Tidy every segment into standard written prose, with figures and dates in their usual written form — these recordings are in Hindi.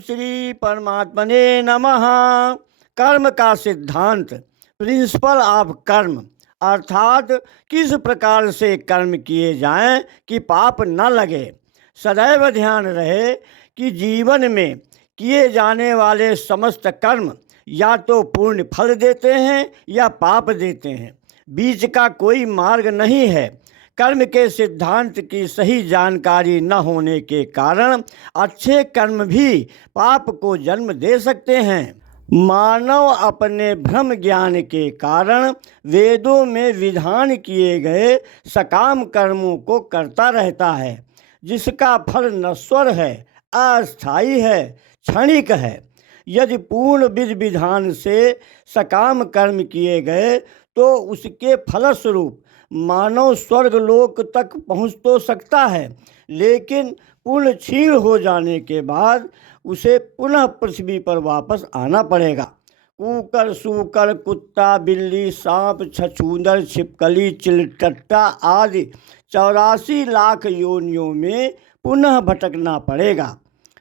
श्री परमात्मने नमः। कर्म का सिद्धांत, प्रिंसिपल ऑफ कर्म, अर्थात किस प्रकार से कर्म किए जाएं कि पाप न लगे। सदैव ध्यान रहे कि जीवन में किए जाने वाले समस्त कर्म या तो पूर्ण फल देते हैं या पाप देते हैं, बीच का कोई मार्ग नहीं है। कर्म के सिद्धांत की सही जानकारी न होने के कारण अच्छे कर्म भी पाप को जन्म दे सकते हैं। मानव अपने भ्रम ज्ञान के कारण वेदों में विधान किए गए सकाम कर्मों को करता रहता है, जिसका फल नश्वर है, अस्थायी है, क्षणिक है। यदि पूर्ण विधि विधान से सकाम कर्म किए गए तो उसके फलस्वरूप मानव स्वर्ग लोक तक पहुँच तो सकता है, लेकिन पूर्ण क्षीण हो जाने के बाद उसे पुनः पृथ्वी पर वापस आना पड़ेगा। कुकर, सूकर, कुत्ता, बिल्ली, सांप, छछूंदर, छिपकली, चिलटट्टा आदि 84 लाख योनियों में पुनः भटकना पड़ेगा।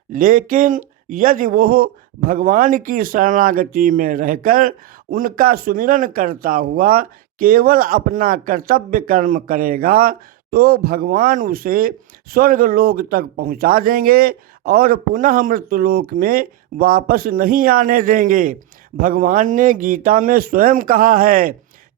लेकिन यदि वो भगवान की शरणागति में रहकर उनका सुमिरन करता हुआ केवल अपना कर्तव्य कर्म करेगा तो भगवान उसे स्वर्ग लोक तक पहुंचा देंगे और पुनः मृत्युलोक में वापस नहीं आने देंगे। भगवान ने गीता में स्वयं कहा है,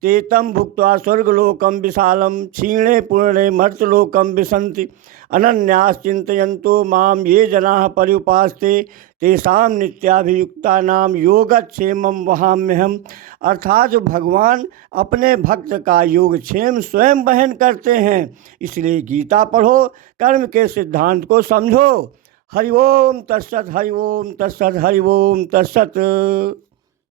तेतम भुक्त्वा स्वर्गलोकम विशालम क्षीणे पूर्णे मर्त्यलोकम विशन्ति अनन्यास चिंतयन्तो माम ये जनाः पर्युपासते तेषां नित्याभियुक्तानां योगक्षेमं वहाम्यहम्। अर्थात भगवान अपने भक्त का योगक्षेम स्वयं वहन करते हैं। इसलिए गीता पढ़ो, कर्म के सिद्धांत को समझो। हरि ओम तत्सत, हरि ओम तत्सत, हरि ओम तत्सत।